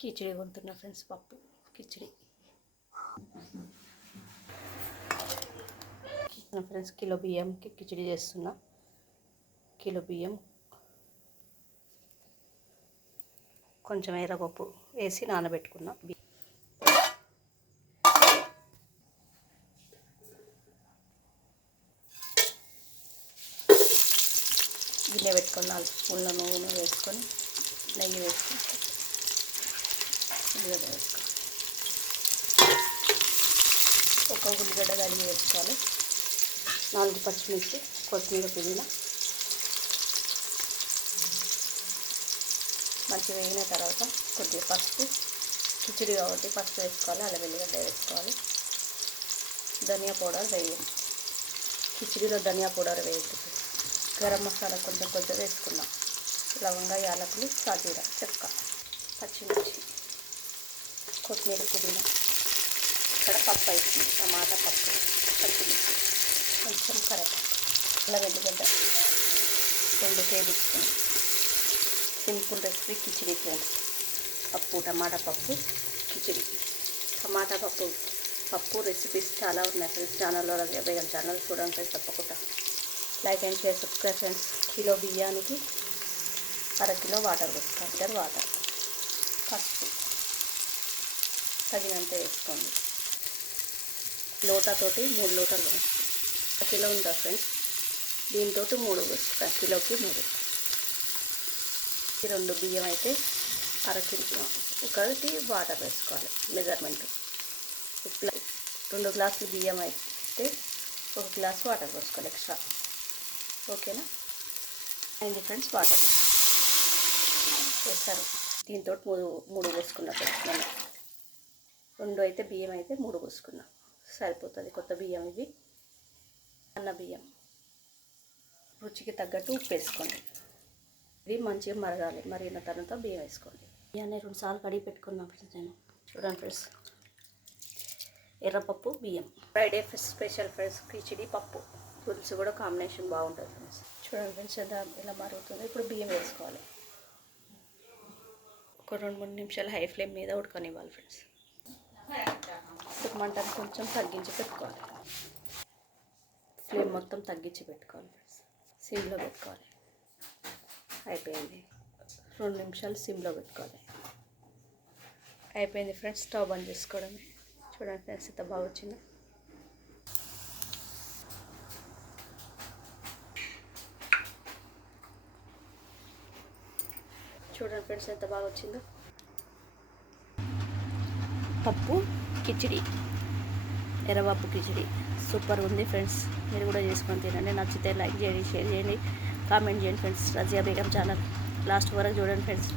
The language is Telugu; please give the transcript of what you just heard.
కిచిడి వండుతున్నా ఫ్రెండ్స్, పప్పు కిచిడి ఫ్రెండ్స్. కిలో బియ్యంకి కిచిడి చేస్తున్నా. కిలో బియ్యం కొంచెం ఎర్రపప్పు వేసి నానబెట్టుకున్నా. గిన్నె పెట్టుకొని 4 స్పూన్ల నూనె వేసుకొని నెయ్యి వేసుకొని ఉల్లిగడ్డ వేసుకోవాలి. ఒక ఉల్లిగడ్డ తరిగి వేసుకోవాలి. 4 పచ్చిమిర్చి, కొత్తిమీర, పుదీనా మంచిగా వేగిన తర్వాత కొద్దిగా పసుపు, కిచిడి కాబట్టి పసుపు వేసుకోవాలి. అల్లం వెల్లిగడ్డ వేసుకోవాలి. ధనియా పౌడర్ వేయాలి. కిచిడిలో ధనియా పౌడర్ వేయద్దు. గరం మసాలా కొంచెం వేసుకున్నాం. లవంగ, యాలకులు, సాజీర, చెక్క, పచ్చిమిర్చి, కొత్తిమీర, పుదీనా. ఇక్కడ పప్పు అవుతుంది. టమాటా పప్పు, పచ్చిమిర్చి, కొంచెం కరివేపాకు, అల్లం వెల్లిగడ్డ 2 table spoon. Simple recipe khichdi friends. పప్పు, టమాటా పప్పు కిచిడి. టమాటా పప్పు రెసిపీస్ చాలా ఉన్నాయి ఫ్రెండ్స్ ఛానల్లో. రజియా బేగం ఛానల్ చూడండి ఫ్రెండ్స్. తప్పకుండా like and share, subscribe friends. Kilo బియ్యానికి అరకిలో వాటర్ వేసుకోవాలి. వాటర్, పసుపు తగినంత వేసుకోండి. లోటాతోటి 3 లోటాలు కిలో ఉందా ఫ్రెండ్స్. దీంతో 3 వేసుకుంటాం. కిలోకి 3. 2 బియ్యం అయితే అరకిలో ఒకటి వాటర్ వేసుకోవాలి. మెజర్మెంట్ 2 గ్లాసులు బియ్యం అయితే 1 గ్లాస్ వాటర్ వేసుకోవాలి ఎక్స్ట్రా. ఓకేనా అయింది ఫ్రెండ్స్. వాటర్ వేస్తారు. దీంతో 3 పోసుకున్నా ఫ్రెండ్స్. నేను 2 అయితే బియ్యం అయితే 3 పోసుకున్నా, సరిపోతుంది. కొత్త బియ్యం ఇవి. అన్న బియ్యం రుచికి తగ్గట్టు ఉప్పు వేసుకోండి. ఇది మంచిగా మరగాలి. మరిగిన తర్వాత బియ్యం వేసుకోండి. బియ్యాన్ని 2 సార్లు కడిగి పెట్టుకున్నాం ఫ్రెండ్స్. నేను చూడండి ఫ్రెండ్స్. ఎర్రపప్పు, బియ్యం. ఫ్రైడే స్పెషల్ ఫ్రెండ్స్ కిచిడి పప్పు. పులుసు కూడా కాంబినేషన్ బాగుంటుంది ఫ్రెండ్స్. చూడండి ఫ్రెండ్స్ ఇలా మరుగుతుంది. ఇప్పుడు బియ్యం వేసుకోవాలి. ఒక 2-3 నిమిషాలు హై ఫ్లేమ్ మీద ఉడకనివ్వాలి ఫ్రెండ్స్. మంటను కొంచెం తగ్గించి పెట్టుకోవాలి. ఫ్లేమ్ మొత్తం తగ్గించి పెట్టుకోవాలి ఫ్రెండ్స్. సిమ్లో పెట్టుకోవాలి. అయిపోయింది. 2 నిమిషాలు సిమ్లో పెట్టుకోవాలి. అయిపోయింది ఫ్రెండ్స్. స్టవ్ బంద్ చేసుకోవడమే. చూడండి ఫ్రెండ్స్ ఎంత బాగా వచ్చిందో. చూడండి ఫ్రెండ్స్ ఎంత బాగా వచ్చిందో. పప్పు కిచిడి, ఎర్రపప్పు కిచిడి సూపర్ ఉంది ఫ్రెండ్స్. మీరు కూడా చేసుకొని తినండి. నచ్చితే లైక్ చేయండి, షేర్ చేయండి, కామెంట్ చేయండి friends. Razia Begum channel last వరకు చూడండి ఫ్రెండ్స్.